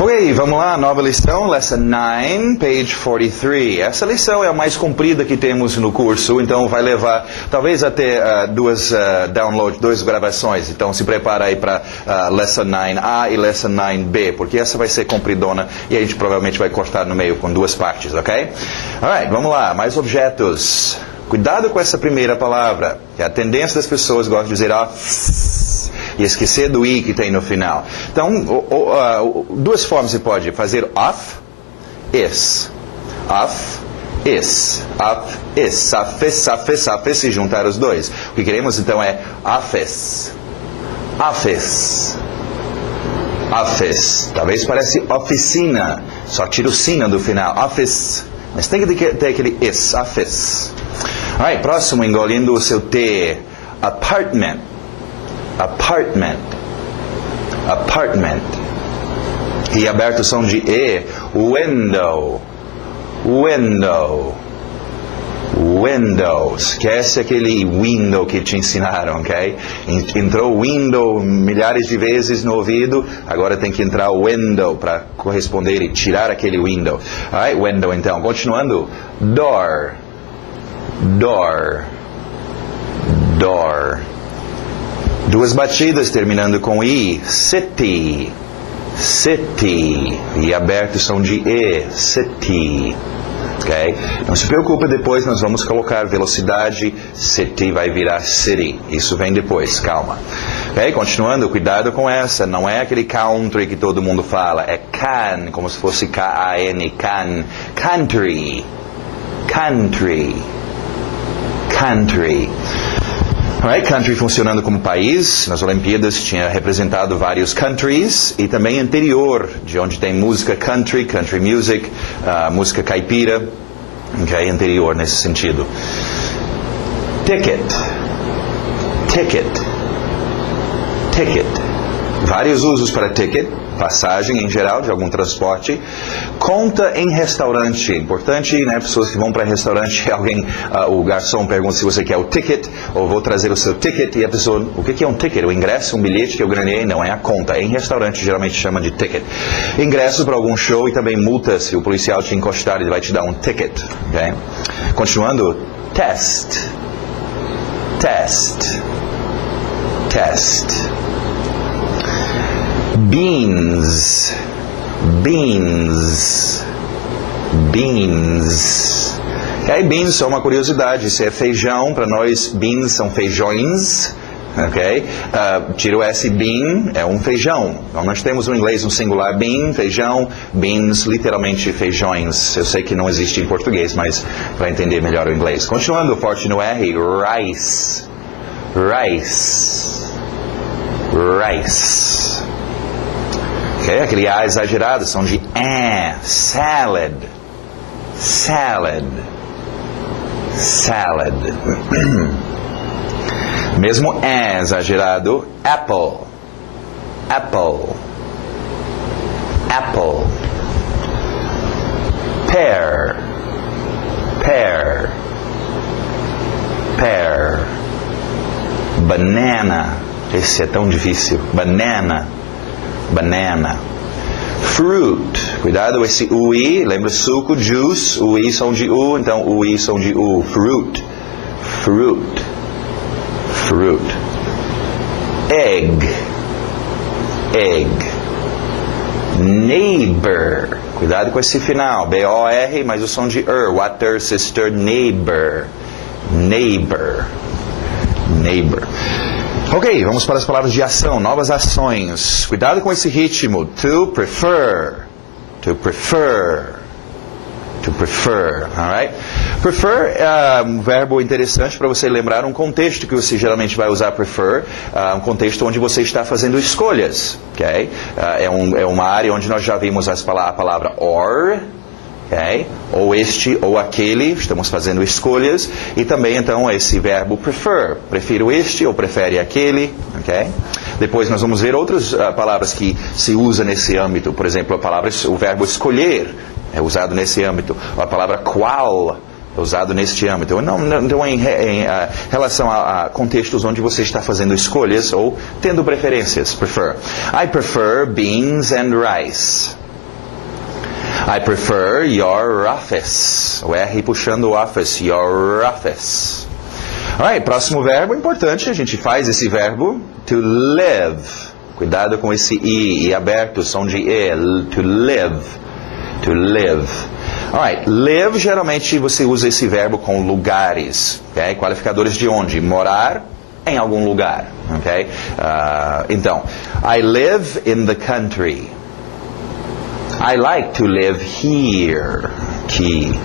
Ok, vamos lá, nova lição, Lesson 9, page 43. Essa lição é a mais comprida que temos no curso, então vai levar talvez até duas gravações. Então se prepara aí para Lesson 9A e Lesson 9B, porque essa vai ser compridona e a gente provavelmente vai cortar no meio com duas partes, ok? Alright, vamos lá, mais objetos. Cuidado com essa primeira palavra, que a tendência das pessoas gosta de dizer e esquecer do i que tem no final. Então, duas formas você pode fazer off, is. Off, is. Off, is. Safes, e juntar os dois. O que queremos então é office. Office. Office. Talvez pareça oficina. Só tira o sina do final. Office. Mas tem que ter aquele is. Office. Alright, próximo, engolindo o seu T. Apartment. Apartment. Apartment. E aberto o som de E. Window. Window. Window. Esquece aquele window que te ensinaram, ok? Entrou window milhares de vezes no ouvido, agora tem que entrar window para corresponder e tirar aquele window. Alright, window então. Continuando. Door. Door. Door. Duas batidas terminando com I. City. City. E aberto o som de E. City. Ok? Não se preocupe, depois nós vamos colocar velocidade. City vai virar city. Isso vem depois, calma. Ok? Continuando, cuidado com essa. Não é aquele country que todo mundo fala. É can, como se fosse K-A-N. Can. Country. Country. Country. Alright, country funcionando como país. Nas Olimpíadas tinha representado vários countries e também interior, de onde tem música country, country music, música caipira, ok, interior nesse sentido. Ticket. Ticket. Ticket. Vários usos para ticket. Passagem em geral de algum transporte. Conta em restaurante. Importante, né? Pessoas que vão para restaurante, alguém, o garçom pergunta se você quer o ticket, ou vou trazer o seu ticket, e a pessoa, o que é um ticket? O ingresso, um bilhete que eu ganhei? Não, é a conta. Em restaurante geralmente chama de ticket. Ingresso para algum show e também multa, se o policial te encostar, ele vai te dar um ticket. Okay? Continuando, test. Test. Test. Beans. Beans. Beans. Okay, beans são uma curiosidade. Isso é feijão. Para nós, beans são feijões. Ok? Tira o S, bean, é um feijão. Então, nós temos no inglês um singular bean, feijão, beans, literalmente feijões. Eu sei que não existe em português, mas para entender melhor o inglês. Continuando, forte no R, rice. Rice. Rice. Okay, aquele A exagerado, som de salad. Salad. Salad. Mesmo exagerado, apple. Apple. Apple. Pear. Pear. Pear. Banana. Esse é tão difícil. Banana. Banana. Fruit. Cuidado, esse UI, lembra suco, juice, UI som de U, então UI som de U. Fruit. Fruit. Fruit. Egg. Egg. Neighbor. Cuidado com esse final. B-O-R, mas o som de Water, sister, neighbor. Neighbor. Neighbor. Ok, vamos para as palavras de ação, novas ações. Cuidado com esse ritmo. To prefer. To prefer. To prefer, alright? Prefer é um verbo interessante para você lembrar um contexto que você geralmente vai usar prefer, um contexto onde você está fazendo escolhas, ok? É uma área onde nós já vimos a palavra or, okay? Ou este ou aquele, estamos fazendo escolhas, e também então esse verbo prefer, prefiro este ou prefere aquele, ok? Depois nós vamos ver outras palavras que se usa nesse âmbito, por exemplo, o verbo escolher é usado nesse âmbito, a palavra qual é usado neste âmbito. Não em relação a contextos onde você está fazendo escolhas ou tendo preferências, prefer. I prefer beans and rice. I prefer your office. O R puxando o office. Your office. Alright, próximo verbo importante. A gente faz esse verbo to live. Cuidado com esse I aberto, som de E. To live. To live. Alright, live, geralmente você usa esse verbo com lugares. Okay? Qualificadores de onde? Morar em algum lugar. Okay? Então, I live in the country. I like to live here. Aqui.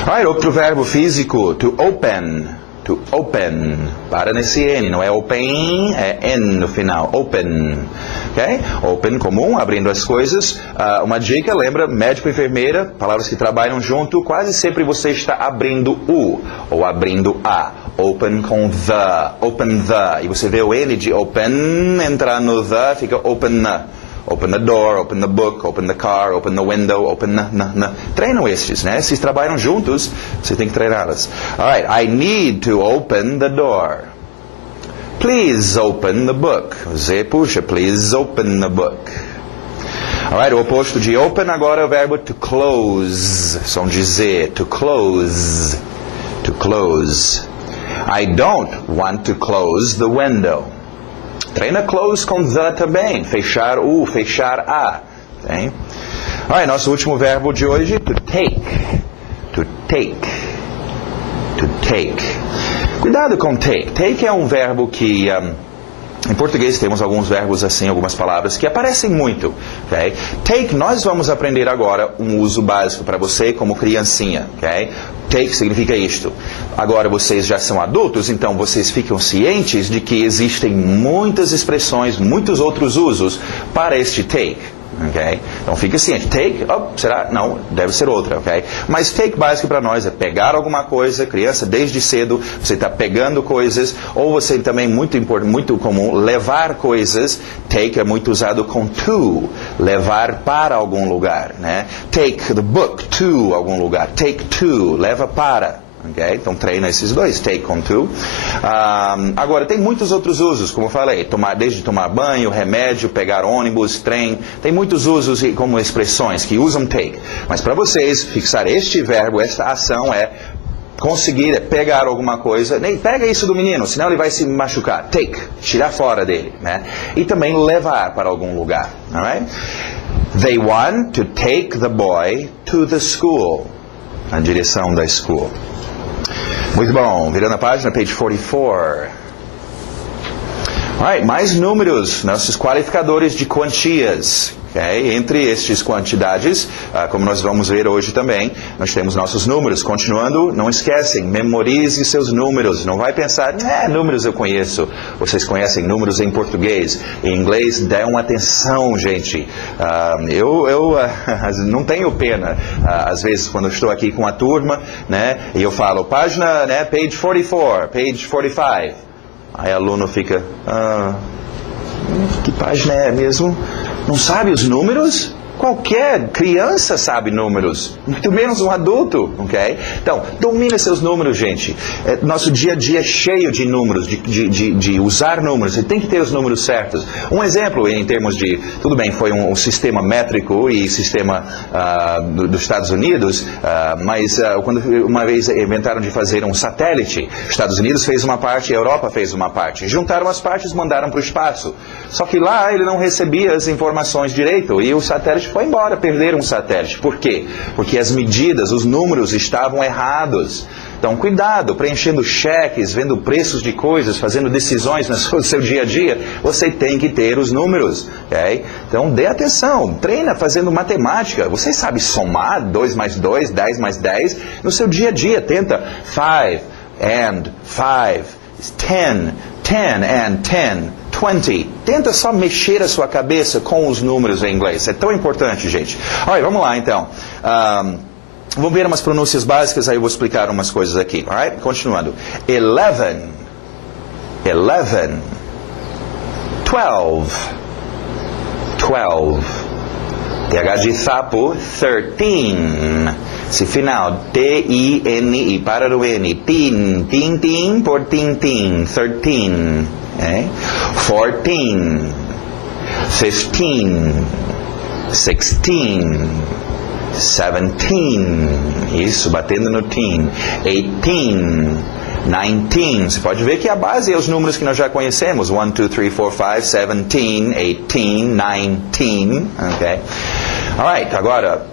Alright, outro verbo físico, to open. To open. Para nesse N, não é open, é N no final. Open. Okay? Open, comum, abrindo as coisas. Uma dica, lembra, médico e enfermeira, palavras que trabalham junto, quase sempre você está abrindo o ou abrindo a. Open com the. Open the. E você vê o N de open entrar no the, fica open the. Open the door, open the book, open the car, open the window, open the. Treinam estes, né? Se trabalham juntos, você tem que treiná-las. Alright, I need to open the door. Please open the book. Z puxa, please open the book. Alright, o oposto de open agora é o verbo to close. Som de Z, to close. To close. I don't want to close the window. Treina close com the também. Fechar o, fechar a. Tem? Alright, nosso último verbo de hoje, to take. To take. To take. Cuidado com take. Take é um verbo que... em português temos alguns verbos assim, algumas palavras que aparecem muito. Okay? Take, nós vamos aprender agora um uso básico para você como criancinha. Okay? Take significa isto. Agora vocês já são adultos, então vocês ficam cientes de que existem muitas expressões, muitos outros usos para este take. Okay? Então fica ciente. Take, será? Não, deve ser outra. Okay? Mas take básico para nós é pegar alguma coisa, criança, desde cedo, você está pegando coisas, ou você também, muito comum, levar coisas. Take é muito usado com to, levar para algum lugar. Né? Take the book to algum lugar. Take to, leva para. Okay? Então treina esses dois, take com to. Agora, tem muitos outros usos, como eu falei, desde tomar banho, remédio, pegar ônibus, trem. Tem muitos usos como expressões que usam take. Mas para vocês, fixar este verbo, esta ação é conseguir pegar alguma coisa. Nem pega isso do menino, senão ele vai se machucar. Take, tirar fora dele. Né? E também levar para algum lugar. Alright? They want to take the boy to the school. Na direção da school. Muito bom, virando a página, page 44. Alright, mais números, nossos qualificadores de quantias. Okay? Entre estes quantidades, como nós vamos ver hoje também, nós temos nossos números. Continuando, não esquecem, memorize seus números. Não vai pensar, números eu conheço. Vocês conhecem números em português. Em inglês, dão atenção, gente. Eu não tenho pena, às vezes, quando eu estou aqui com a turma, né, e eu falo, página, né, page 44, page 45. Aí o aluno fica, que página é mesmo? Não sabe os números? Qualquer criança sabe números, muito menos um adulto, ok? Então, domine seus números, gente. Nosso dia a dia é cheio de números, de usar números. Você tem que ter os números certos. Um exemplo em termos de, tudo bem, foi um sistema métrico e sistema dos Estados Unidos, mas quando uma vez inventaram de fazer um satélite, os Estados Unidos fez uma parte, a Europa fez uma parte. Juntaram as partes e mandaram para o espaço. Só que lá ele não recebia as informações direito e o satélite foi embora, perderam um satélite. Por quê? Porque as medidas, os números estavam errados. Então, cuidado, preenchendo cheques, vendo preços de coisas, fazendo decisões no seu dia a dia, você tem que ter os números. Okay? Então, dê atenção, treina fazendo matemática. Você sabe somar 2 mais 2, 10 mais 10, no seu dia a dia. Tenta 5 and 5. 10 and 10, 20. Tenta só mexer a sua cabeça com os números em inglês. É tão importante, gente. Alright, vamos lá, então. Vamos ver umas pronúncias básicas, aí eu vou explicar umas coisas aqui. Alright? Continuando. 11. 12. TH de sapo, 13. Esse final, T-I-N-I, para o N. Tin, tin, tin, por tin, tin. 13. 14. 15. 16. 17. Isso, batendo no teen. 18. 19. Você pode ver que a base é os números que nós já conhecemos. 1, 2, 3, 4, 5, 17, 18, 19. Ok? Alright, agora,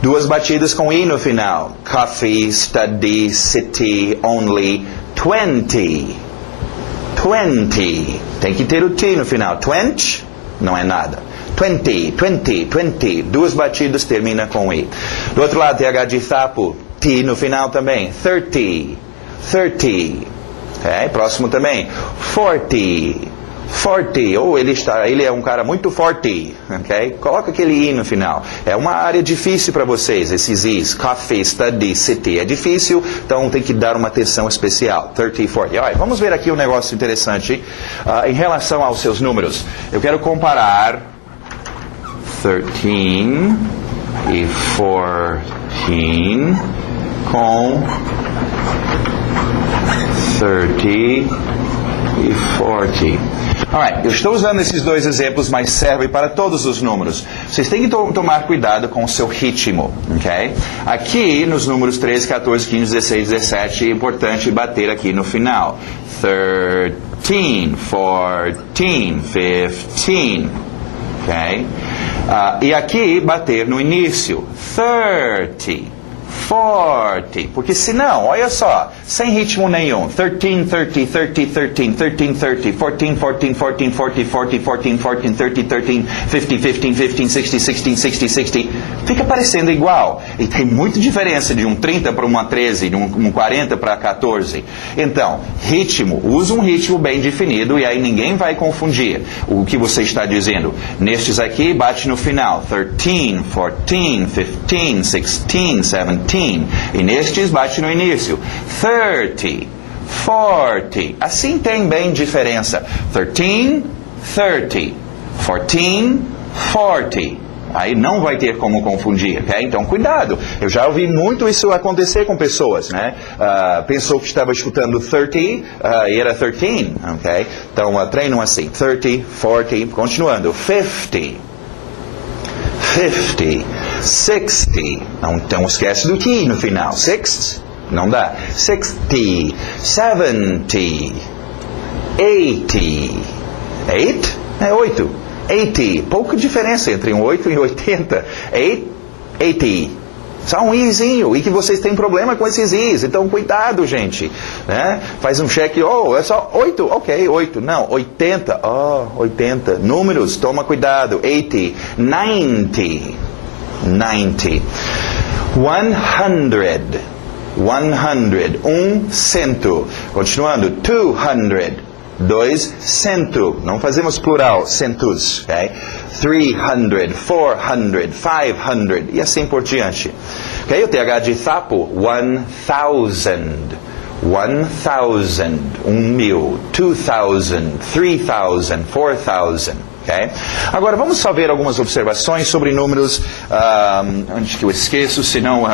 duas batidas com I no final. Coffee, study, city, only, 20. 20. Tem que ter o T no final. 20 não é nada. 20, 20, 20. Duas batidas termina com I. Do outro lado, TH de sapo. T no final também. 30. 30. Okay? Próximo também. 40. 40. Ou ele é um cara muito forte. Okay? Coloca aquele I no final. É uma área difícil para vocês, esses Is. Coffee, study, city. É difícil, então tem que dar uma atenção especial. 30, 40. Right, vamos ver aqui um negócio interessante em relação aos seus números. Eu quero comparar 13 e 14 com 30 e 40. Alright, eu estou usando esses dois exemplos, mas servem para todos os números. Vocês têm que tomar cuidado com o seu ritmo, ok? Aqui, nos números 13, 14, 15, 16, 17, é importante bater aqui no final. 13, 14, 15, ok? E aqui, bater no início. 30. 40, porque senão, olha só, sem ritmo nenhum, 13, 30, 30, 13, 13, 30, 14, 14, 14, 40, 40, 14, 14, 30, 13, 50, 15, 15, 16, 16, 60, 60, fica parecendo igual, e tem muita diferença de um 30 para uma 13, de um 40 para 14, então, ritmo, usa um ritmo bem definido, e aí ninguém vai confundir o que você está dizendo, nestes aqui, bate no final, 13, 14, 15, 16, 17, e nestes bate no início. 30, 40. Assim tem bem diferença. 13, 30. 14, 40. Aí não vai ter como confundir, ok? Então, cuidado. Eu já ouvi muito isso acontecer com pessoas, né? Pensou que estava escutando 30 e era 13, ok? Então, treinam assim. 30, 40. Continuando. 50. 50, 60, então esquece do T no final, 6, não dá, 60, 70, 80, 8 é 8, 80, pouca diferença entre um 8 e 80, 80, só um izinho, e que vocês têm problema com esses Is, então cuidado, gente, né? Faz um cheque, é só 8, ok, 8, não, 80, 80, números, toma cuidado, 80, 90, 90, 100, 100, continuando, 200, 200, não fazemos plural, centos, ok? 300, 400, 500 e assim por diante. Ok? O TH de sapo, 1000, 1000, 1000, 2000, 3000, 4000. Okay? Agora vamos só ver algumas observações sobre números, antes que eu esqueço, senão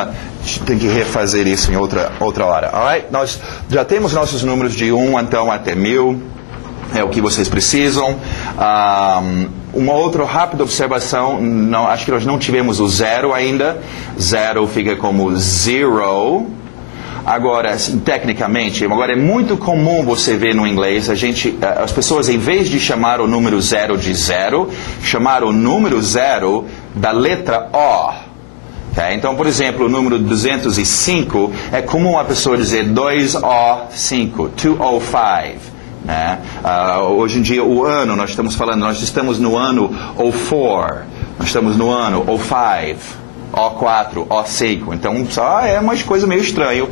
tem que refazer isso em outra hora. Alright? Nós já temos nossos números de 1 então até 1000. É o que vocês precisam. Uma outra rápida observação, acho que nós não tivemos o 0 ainda. 0 fica como zero. Agora, assim, tecnicamente, agora é muito comum você ver no inglês, as pessoas, em vez de chamar o número 0 de 0, chamar o número 0 da letra O. Okay? Então, por exemplo, o número 205, é comum a pessoa dizer 205, 205. Né? Hoje em dia, o ano, nós estamos no ano 04, nós estamos no ano 05. O4, O5. Então, só é uma coisa meio estranha.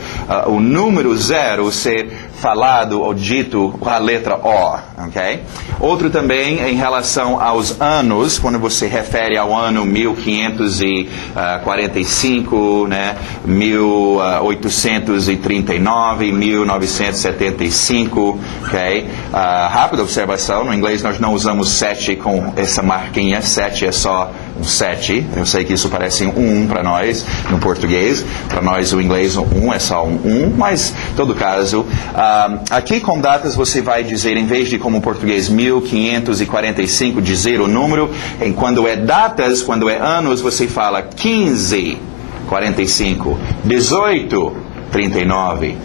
O número 0 ser falado ou dito com a letra O, ok? Outro também em relação aos anos, quando você refere ao ano 1545, né? 1839, 1975, ok? Rápida observação, no inglês nós não usamos 7 com essa marquinha, 7 é só um 7. Eu sei que isso parece um 1 para nós no português. Para nós o inglês 1 é só um 1, mas em todo caso, aqui com datas você vai dizer, em vez de como português 1545, dizer o número, quando é datas, quando é anos, você fala 15, 45, 18, 39,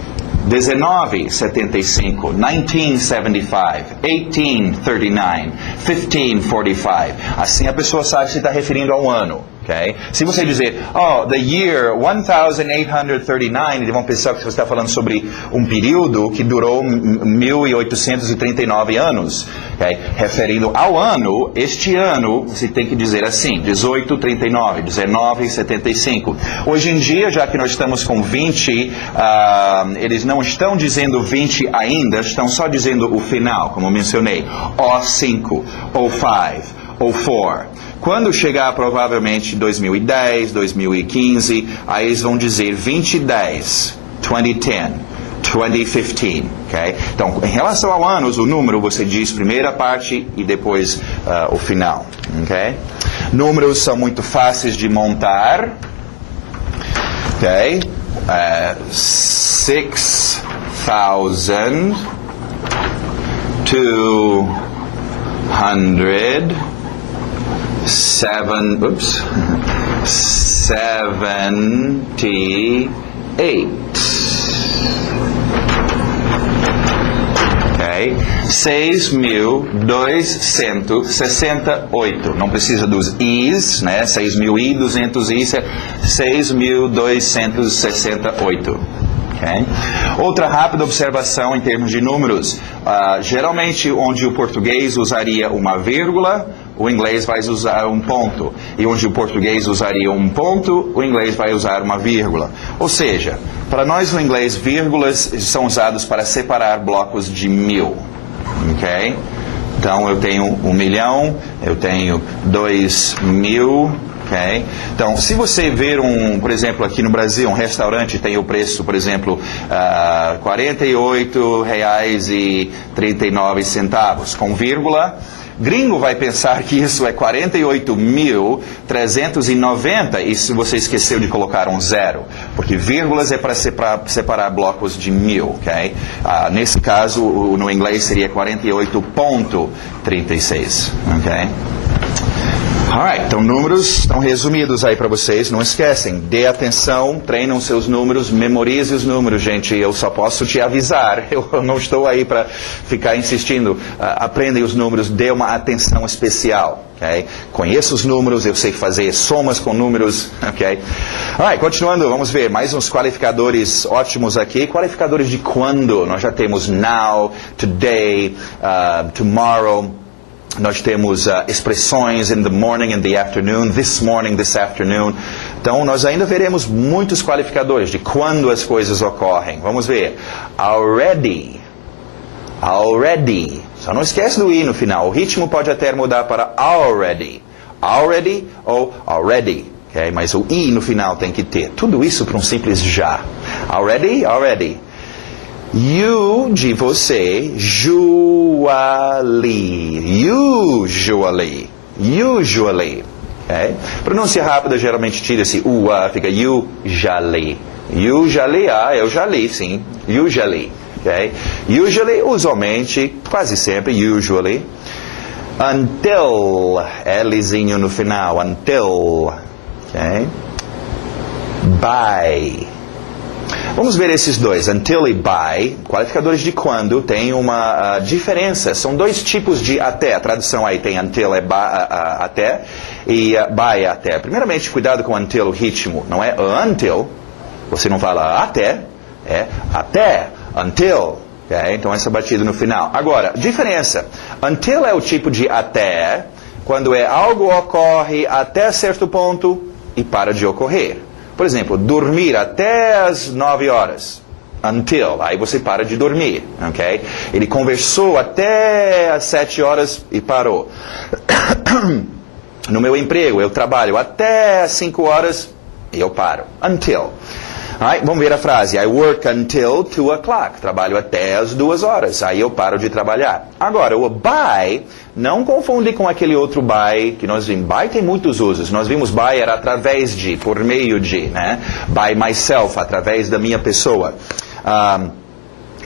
19, 75, 1975, 1839, 1545. Assim a pessoa sabe se está referindo ao ano. Okay? Se você dizer, the year 1839, eles vão pensar que você está falando sobre um período que durou 1839 anos. Okay? Referindo ao ano, este ano, você tem que dizer assim, 1839, 1975. Hoje em dia, já que nós estamos com 20, eles não estão dizendo 20 ainda, estão só dizendo o final, como eu mencionei, ou 5, ou 5, ou 4. Quando chegar provavelmente 2010, 2015, aí eles vão dizer 2010, 2010, 2015, ok? Então, em relação ao anos, o número você diz primeira parte e depois o final, ok? Números são muito fáceis de montar, ok? 6,200 78. Ok? 6.268. Não precisa dos i's, né? 6.200 i's, 6.268. Okay? Outra rápida observação em termos de números. Geralmente, onde o português usaria uma vírgula, o inglês vai usar um ponto. E onde o português usaria um ponto, o inglês vai usar uma vírgula. Ou seja, para nós no inglês, vírgulas são usados para separar blocos de 1000. Ok? Então, eu tenho 1 milhão, eu tenho 2.000... Okay? Então, se você ver por exemplo, aqui no Brasil, um restaurante tem o preço, por exemplo, R$ 48,39, com vírgula, gringo vai pensar que isso é 48.390 e se você esqueceu de colocar um zero, porque vírgulas é para separar blocos de 1000, ok? Nesse caso, no inglês seria 48,36, ok? Alright, então números estão resumidos aí para vocês, não esquecem, dê atenção, treinem seus números, memorize os números, gente, eu só posso te avisar, eu não estou aí para ficar insistindo, aprendem os números, dê uma atenção especial, ok? Conheço os números, eu sei fazer somas com números, ok? Alright, continuando, vamos ver, mais uns qualificadores ótimos aqui, qualificadores de quando, nós já temos now, today, tomorrow. Nós temos expressões in the morning, in the afternoon, this morning, this afternoon. Então, nós ainda veremos muitos qualificadores de quando as coisas ocorrem. Vamos ver. Already. Already. Só não esquece do i no final. O ritmo pode até mudar para already. Already ou already. Okay? Mas o i no final tem que ter. Tudo isso para um simples já. Already, already. You, de você, usually, okay? Pronúncia rápida geralmente tira esse fica usually, eu já li, sim, usually, okay? Usually, usualmente, quase sempre, usually, until, Lzinho no final, until, okay? By. Vamos ver esses dois, until e by, qualificadores de quando, tem uma diferença. São dois tipos de até. A tradução aí tem until é até e by é até. Primeiramente, cuidado com until, o ritmo. Não é until, você não fala até, é até, until. Okay? Então, essa batida no final. Agora, diferença. Until é o tipo de até, quando algo ocorre até certo ponto e para de ocorrer. Por exemplo, dormir até as 9 horas. Until. Aí você para de dormir. Okay? Ele conversou até as 7 horas e parou. No meu emprego, eu trabalho até as 5 horas e eu paro. Until. Alright, vamos ver a frase. I work until 2 o'clock. Trabalho até as 2 horas. Aí eu paro de trabalhar. Agora, o by, não confunde com aquele outro by que nós vimos. By tem muitos usos. Nós vimos by era através de, por meio de, né? By myself, através da minha pessoa.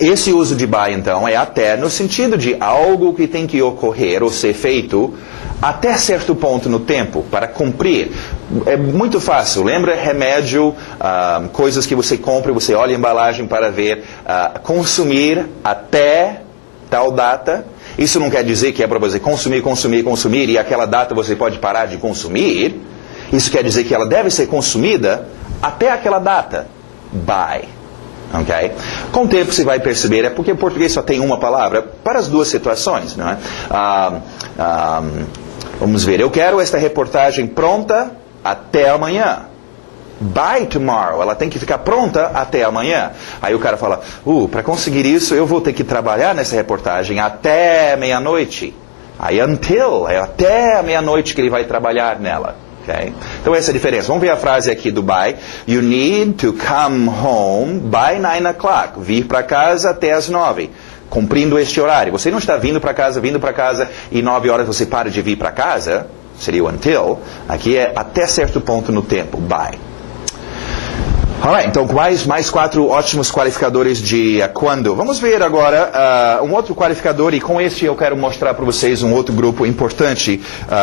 Esse uso de by, então, é até no sentido de algo que tem que ocorrer ou ser feito até certo ponto no tempo, para cumprir. É muito fácil. Lembra remédio, coisas que você compra, você olha a embalagem para ver, consumir até tal data. Isso não quer dizer que é para você consumir, consumir, consumir, e aquela data você pode parar de consumir. Isso quer dizer que ela deve ser consumida até aquela data. By. Okay? Com o tempo você vai perceber, é porque em português só tem uma palavra para as duas situações, não é? Vamos ver, eu quero esta reportagem pronta até amanhã. By tomorrow, ela tem que ficar pronta até amanhã. Aí o cara fala, para conseguir isso eu vou ter que trabalhar nessa reportagem até meia-noite. Aí until, é até a meia-noite que ele vai trabalhar nela. Okay? Então essa é a diferença. Vamos ver a frase aqui do by. You need to come home by 9 o'clock. Vir para casa até as 9. Cumprindo este horário. Você não está vindo para casa e 9 horas você para de vir para casa. Seria o until. Aqui é até certo ponto no tempo. By. Alright, então mais 4 ótimos qualificadores de quando. Vamos ver agora um outro qualificador, e com este eu quero mostrar para vocês um outro grupo importante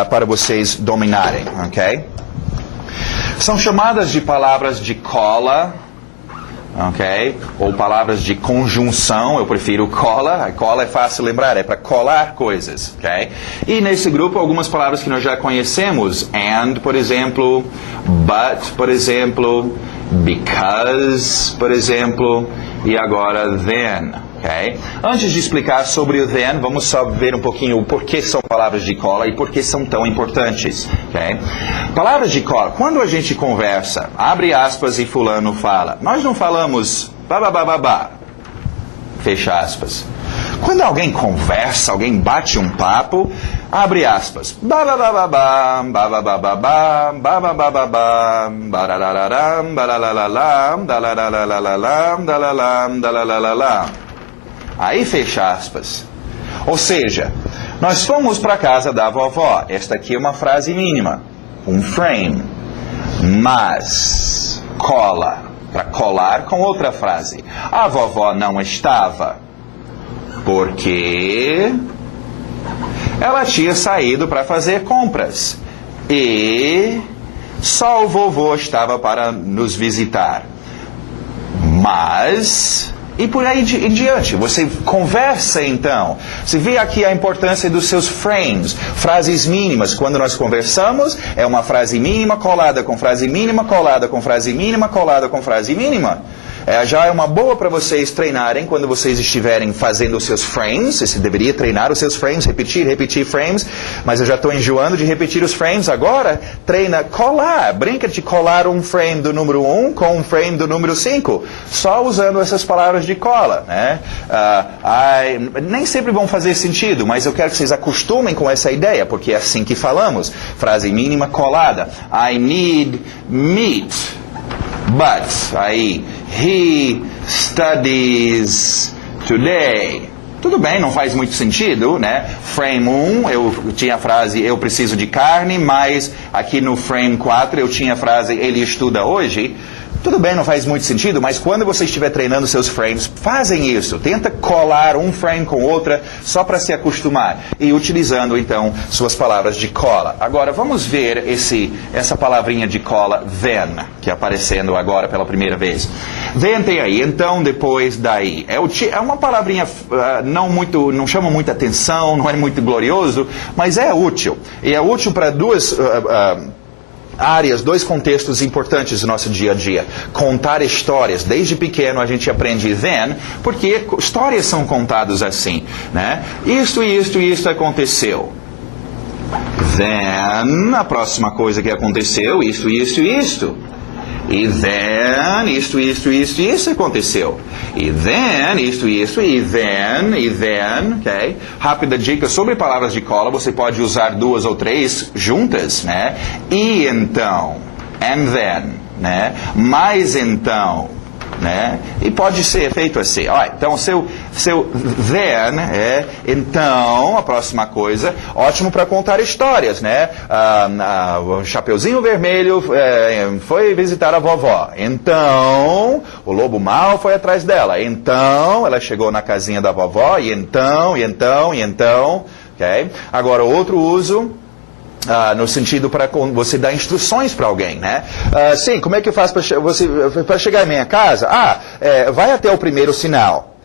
para vocês dominarem, ok? São chamadas de palavras de cola, ok? Ou palavras de conjunção, eu prefiro cola. A cola é fácil lembrar, é para colar coisas, ok? E nesse grupo algumas palavras que nós já conhecemos, and, por exemplo, but, por exemplo, because, por exemplo, e agora then, ok? Antes de explicar sobre o then, vamos só ver um pouquinho o porquê são palavras de cola e por que são tão importantes, ok? Palavras de cola, quando a gente conversa, abre aspas e fulano fala, nós não falamos babababá, fecha aspas. Quando alguém conversa, alguém bate um papo, abre aspas. Babababá, babababá, babababá, barararam, baralalam, dalalalalam, dalalam, dalalalala. Aí fecha aspas. Ou seja, nós fomos para a casa da vovó. Esta aqui é uma frase mínima, um frame. Mas, cola, para colar com outra frase. A vovó não estava. Porque ela tinha saído para fazer compras. E só o vovô estava para nos visitar. Mas, e por aí em diante. Você conversa então. Você vê aqui a importância dos seus frames. Frases mínimas. Quando nós conversamos, é uma frase mínima colada com frase mínima, colada com frase mínima, colada com frase mínima. Já é uma boa para vocês treinarem quando vocês estiverem fazendo os seus frames. Você deveria treinar os seus frames, repetir frames. Mas eu já estou enjoando de repetir os frames. Agora, treina colar. Brinca de colar um frame do número 1 com um frame do número 5. Só usando essas palavras de cola, né? Nem sempre vão fazer sentido, mas eu quero que vocês acostumem com essa ideia, porque é assim que falamos. Frase mínima colada. I need meat. But, aí, he studies today. Tudo bem, não faz muito sentido, né? Frame 1, eu tinha a frase, eu preciso de carne, mas aqui no frame 4 eu tinha a frase, ele estuda hoje. Tudo bem, não faz muito sentido, mas quando você estiver treinando seus frames, fazem isso. Tenta colar um frame com outra, só para se acostumar. E utilizando, então, suas palavras de cola. Agora, vamos ver essa palavrinha de cola, then, que é aparecendo agora pela primeira vez. Then tem aí, então, depois, daí. É uma palavrinha não chama muita atenção, não é muito glorioso, mas é útil. E é útil para duas áreas, dois contextos importantes do nosso dia a dia. Contar histórias. Desde pequeno a gente aprende then, porque histórias são contadas assim, né? Isto aconteceu. Then, a próxima coisa que aconteceu, isto. E then, isso aconteceu. E then, isso, e then, ok? Rápida dica sobre palavras de cola, você pode usar 2 ou 3 juntas, né? E então, and then, né? Mas então, né? E pode ser feito assim. Então, seu then é então, a próxima coisa, ótimo para contar histórias, né? O Chapeuzinho Vermelho foi visitar a vovó. Então, o lobo mau foi atrás dela. Então, ela chegou na casinha da vovó. E então. Okay? Agora, outro uso... no sentido para você dar instruções para alguém, né? Sim, como é que eu faço para chegar em minha casa? Vai até o primeiro sinal.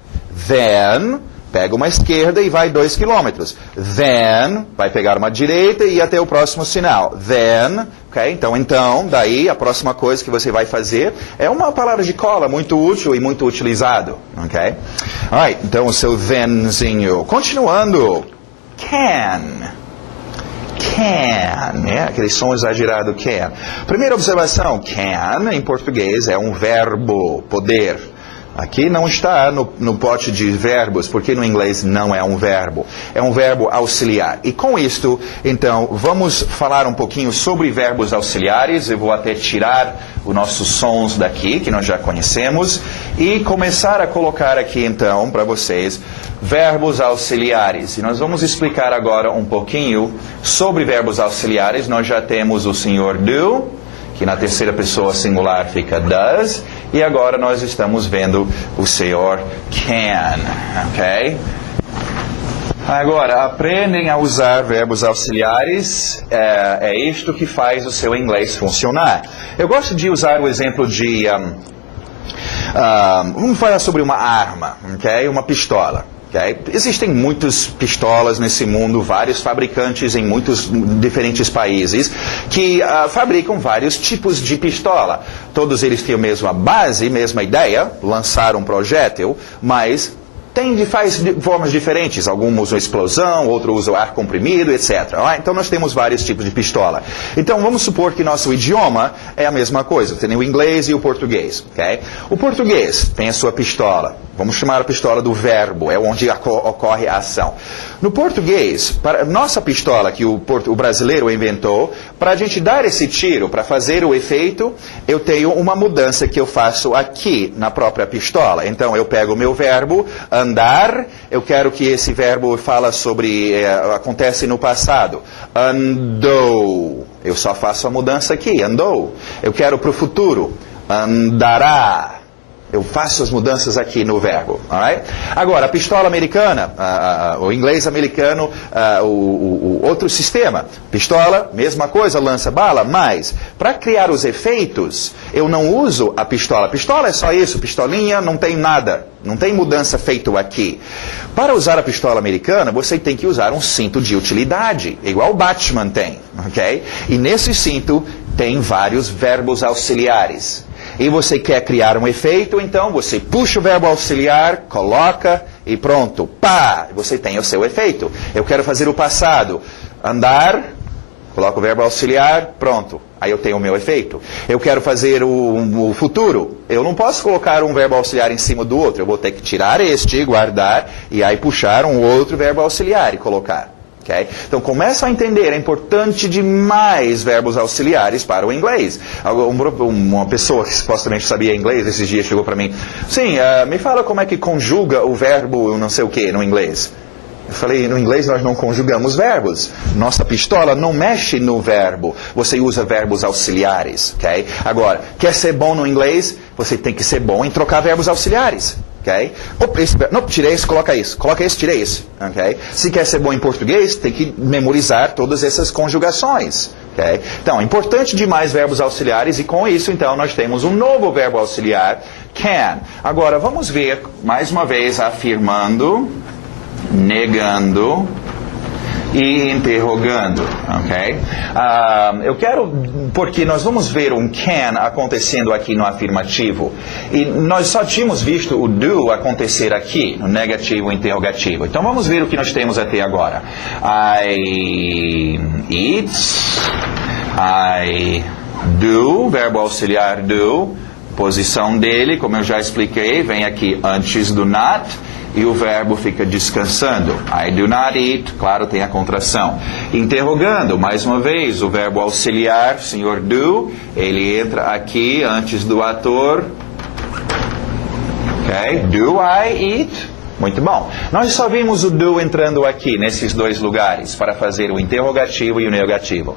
Then, pega uma esquerda e vai 2 quilômetros. Then, vai pegar uma direita e ir até o próximo sinal. Then, ok? Então, daí a próxima coisa que você vai fazer é uma palavra de cola muito útil e muito utilizado, ok? Alright, então o seu thenzinho. Continuando. Can, aquele som exagerado, can. Primeira observação, can, em português, é um verbo, poder. Aqui não está no pote de verbos, porque no inglês não é um verbo. É um verbo auxiliar. E com isto, então, vamos falar um pouquinho sobre verbos auxiliares. Eu vou até tirar os nossos sons daqui, que nós já conhecemos, e começar a colocar aqui, então, para vocês, verbos auxiliares. E nós vamos explicar agora um pouquinho sobre verbos auxiliares. Nós já temos o senhor do, que na terceira pessoa singular fica does, e agora nós estamos vendo o senhor can, ok? Agora, aprendem a usar verbos auxiliares, é isto que faz o seu inglês funcionar. Eu gosto de usar o exemplo de, vamos falar sobre uma arma, ok? Uma pistola. Okay? Existem muitas pistolas nesse mundo, vários fabricantes em muitos diferentes países que fabricam vários tipos de pistola. Todos eles têm a mesma base, mesma ideia, lançar um projétil, mas faz de formas diferentes. Alguns usam explosão, outros usam ar comprimido, etc. Então nós temos vários tipos de pistola. Então vamos supor que nosso idioma é a mesma coisa. Tem o inglês e o português. Okay? O português tem a sua pistola. Vamos chamar a pistola do verbo, é onde ocorre a ação. No português, para nossa pistola que o brasileiro inventou, para a gente dar esse tiro, para fazer o efeito, eu tenho uma mudança que eu faço aqui na própria pistola. Então eu pego o meu verbo, andar, eu quero que esse verbo fala sobre, acontece no passado. Andou, eu só faço a mudança aqui, andou. Eu quero para o futuro, andará. Eu faço as mudanças aqui no verbo. Alright? Agora, a pistola americana, o inglês americano, o outro sistema. Pistola, mesma coisa, lança bala, mas para criar os efeitos, eu não uso a pistola. Pistola é só isso, pistolinha, não tem nada. Não tem mudança feita aqui. Para usar a pistola americana, você tem que usar um cinto de utilidade, igual o Batman tem. Okay? E nesse cinto tem vários verbos auxiliares. E você quer criar um efeito, então você puxa o verbo auxiliar, coloca e pronto. Pá! Você tem o seu efeito. Eu quero fazer o passado. Andar, coloco o verbo auxiliar, pronto. Aí eu tenho o meu efeito. Eu quero fazer o futuro. Eu não posso colocar um verbo auxiliar em cima do outro. Eu vou ter que tirar este, guardar, e aí puxar um outro verbo auxiliar e colocar. Okay? Então, começa a entender, é importante demais verbos auxiliares para o inglês. Uma pessoa que supostamente sabia inglês, esses dias chegou para mim, sim, me fala como é que conjuga o verbo não sei o que no inglês. Eu falei, no inglês nós não conjugamos verbos. Nossa pistola não mexe no verbo. Você usa verbos auxiliares. Okay? Agora, quer ser bom no inglês? Você tem que ser bom em trocar verbos auxiliares. Okay? Não, tirei esse, coloca isso. Coloca esse, tirei esse. Okay? Se quer ser bom em português, tem que memorizar todas essas conjugações. Okay? Então, é importante demais verbos auxiliares, e com isso, então, nós temos um novo verbo auxiliar, can. Agora, vamos ver, mais uma vez, afirmando, negando e interrogando, ok? Eu quero, porque nós vamos ver um can acontecendo aqui no afirmativo, e nós só tínhamos visto o do acontecer aqui, no negativo e interrogativo. Então vamos ver o que nós temos até agora. I eat, I do, verbo auxiliar do, posição dele, como eu já expliquei, vem aqui antes do not, e o verbo fica descansando. I do not eat, claro, tem a contração. Interrogando, mais uma vez, o verbo auxiliar, senhor do, ele entra aqui antes do ator, Ok? Do I eat? Muito bom. Nós só vimos o do entrando aqui, nesses dois lugares, para fazer o interrogativo e o negativo.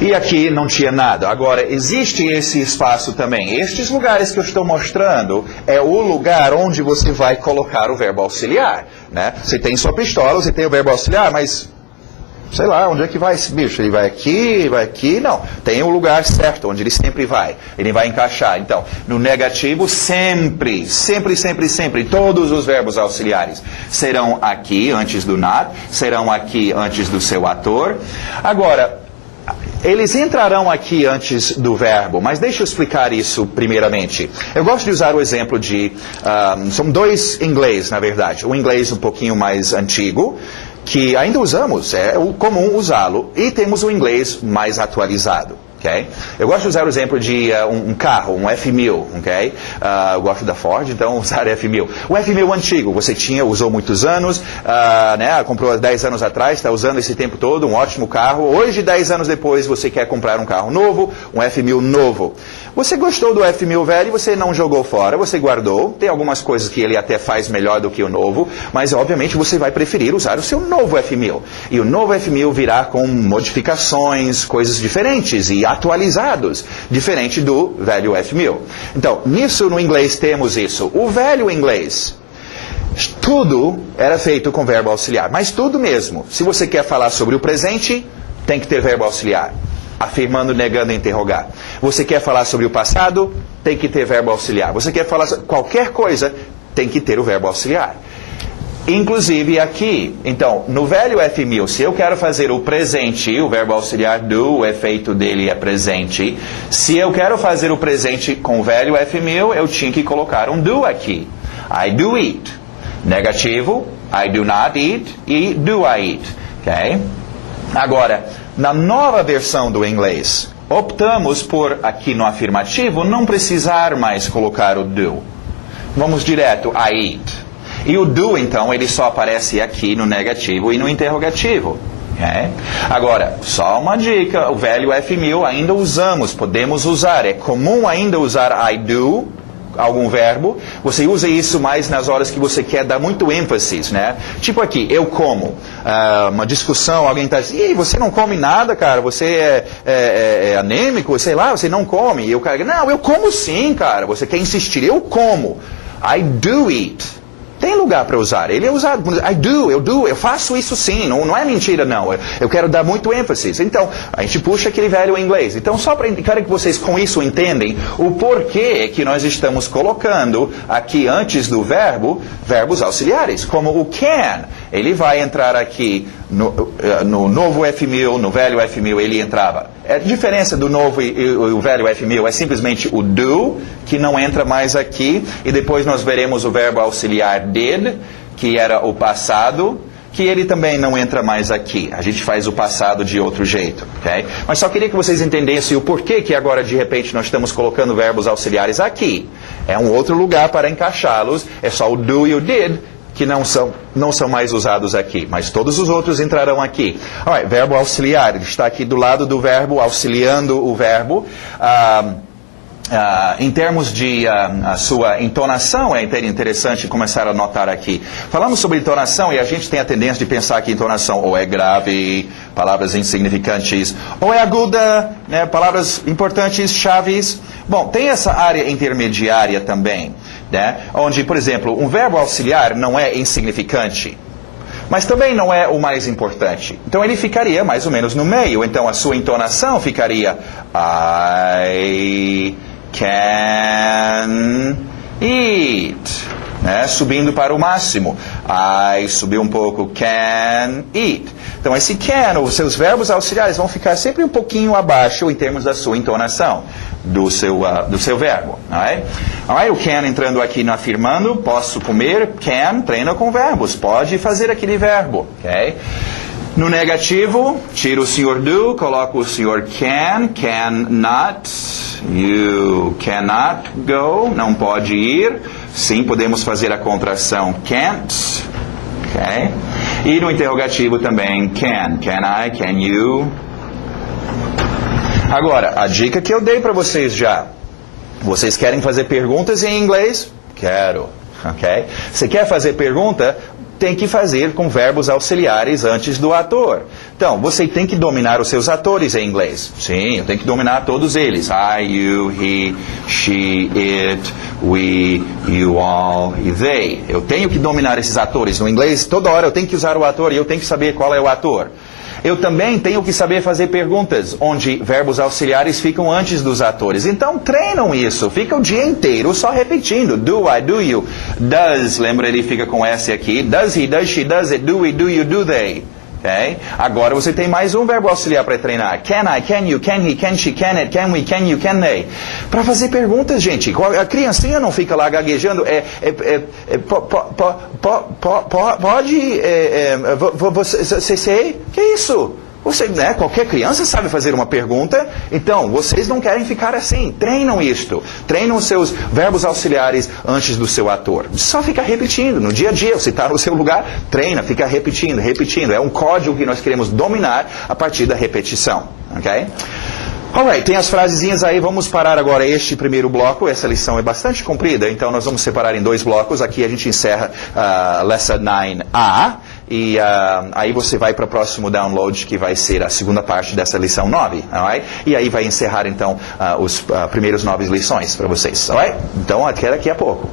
E aqui não tinha nada. Agora, existe esse espaço também. Estes lugares que eu estou mostrando é o lugar onde você vai colocar o verbo auxiliar, né? Você tem sua pistola, você tem o verbo auxiliar, mas sei lá, onde é que vai esse bicho? Ele vai aqui, vai aqui? Não. Tem o lugar certo, onde ele sempre vai. Ele vai encaixar. Então, no negativo, sempre, todos os verbos auxiliares serão aqui antes do not, serão aqui antes do seu ator. Agora, eles entrarão aqui antes do verbo, mas deixa eu explicar isso primeiramente. Eu gosto de usar o exemplo de... são dois inglês, na verdade. Um inglês um pouquinho mais antigo, que ainda usamos, é comum usá-lo, e temos o inglês mais atualizado. Okay? Eu gosto de usar o exemplo de um carro, um F1000, okay? Eu gosto da Ford, então usar F1000. O F1000 antigo, você usou muitos anos, né? Comprou 10 anos atrás, está usando esse tempo todo, um ótimo carro. Hoje, 10 anos depois, você quer comprar um carro novo, um F1000 novo. Você gostou do F1000 velho e você não jogou fora, você guardou. Tem algumas coisas que ele até faz melhor do que o novo, mas obviamente você vai preferir usar o seu novo F1000. E o novo F1000 virá com modificações, coisas diferentes e atualizados, diferente do velho F1000. Então, nisso no inglês temos isso. O velho inglês, tudo era feito com verbo auxiliar, mas tudo mesmo. Se você quer falar sobre o presente, tem que ter verbo auxiliar. Afirmando, negando, interrogar. Você quer falar sobre o passado, tem que ter verbo auxiliar. Você quer falar sobre qualquer coisa, tem que ter o verbo auxiliar. Inclusive aqui, então, no velho F1000, se eu quero fazer o presente, o verbo auxiliar do, o efeito dele é presente. Se eu quero fazer o presente com o velho F1000, eu tinha que colocar um do aqui. I do eat. Negativo, I do not eat e do I eat. Ok? Agora, na nova versão do inglês, optamos por, aqui no afirmativo, não precisar mais colocar o do. Vamos direto, I eat. E o do, então, ele só aparece aqui no negativo e no interrogativo. Okay? Agora, só uma dica, o velho F1000 ainda usamos, podemos usar. É comum ainda usar I do, algum verbo. Você usa isso mais nas horas que você quer dar muito ênfase, né? Tipo aqui, eu como. Uma discussão, alguém está dizendo, e você não come nada, cara, você é anêmico, sei lá, você não come. E o cara, não, eu como sim, cara, você quer insistir, eu como. I do eat. Tem lugar para usar. Ele é usado. Eu faço isso sim. Não é mentira, não. Eu quero dar muito ênfase. Então, a gente puxa aquele velho inglês. Então, só para quero que vocês com isso entendem o porquê que nós estamos colocando aqui antes do verbo, verbos auxiliares. Como o can. Ele vai entrar aqui no novo F1000, no velho F1000 ele entrava. A diferença do novo e o velho F1000 é simplesmente o do, que não entra mais aqui, e depois nós veremos o verbo auxiliar did, que era o passado, que ele também não entra mais aqui. A gente faz o passado de outro jeito, ok? Mas só queria que vocês entendessem o porquê que agora de repente nós estamos colocando verbos auxiliares aqui. É um outro lugar para encaixá-los, é só o do e o did, que não são mais usados aqui, mas todos os outros entrarão aqui. Alright, verbo auxiliar, ele está aqui do lado do verbo, auxiliando o verbo. Em termos de a sua entonação, é interessante começar a notar aqui. Falamos sobre entonação e a gente tem a tendência de pensar que entonação ou é grave, palavras insignificantes, ou é aguda, né, palavras importantes, chaves. Bom, tem essa área intermediária também, né, onde, por exemplo, um verbo auxiliar não é insignificante, mas também não é o mais importante. Então ele ficaria mais ou menos no meio. Então a sua entonação ficaria I can eat, né? Subindo para o máximo. I subiu um pouco, can eat. Então esse can, os seus verbos auxiliares vão ficar sempre um pouquinho abaixo em termos da sua entonação do seu verbo. Alright? O can entrando aqui no afirmando, posso comer, can, treina com verbos, pode fazer aquele verbo. Okay? No negativo, tiro o senhor do, coloco o senhor cannot, you cannot go, não pode ir. Sim, podemos fazer a contração can't. Okay? E no interrogativo também can I, can you. Agora, a dica que eu dei para vocês já. Vocês querem fazer perguntas em inglês? Quero. Ok? Você quer fazer pergunta? Tem que fazer com verbos auxiliares antes do ator. Então, você tem que dominar os seus atores em inglês. Sim, eu tenho que dominar todos eles. I, you, he, she, it, we, you all e they. Eu tenho que dominar esses atores. No inglês, toda hora eu tenho que usar o ator e eu tenho que saber qual é o ator. Eu também tenho que saber fazer perguntas, onde verbos auxiliares ficam antes dos atores. Então, treinam isso. Fica o dia inteiro só repetindo. Do I, do you. Does, lembra, ele fica com S aqui. Does he, does she, does it, do we, do you, do they. Okay? Agora você tem mais um verbo auxiliar para treinar. Can I, can you, can he, can she, can it, can we, can you, can they. Para fazer perguntas, gente. A criancinha não fica lá gaguejando. Pode... Você sei? Que isso? Você, né, qualquer criança sabe fazer uma pergunta. Então, vocês não querem ficar assim. Treinam isto. Treinam os seus verbos auxiliares antes do seu ator. Só fica repetindo. No dia a dia, você está no seu lugar, treina, fica repetindo, repetindo. É um código que nós queremos dominar a partir da repetição. Ok? Alright, tem as frasezinhas aí, vamos parar agora este primeiro bloco, essa lição é bastante comprida, então nós vamos separar em 2 blocos, aqui a gente encerra Lesson 9A, e aí você vai para o próximo download, que vai ser a segunda parte dessa lição 9, alright? E aí vai encerrar então os primeiros 9 lições para vocês, alright? Então até daqui a pouco.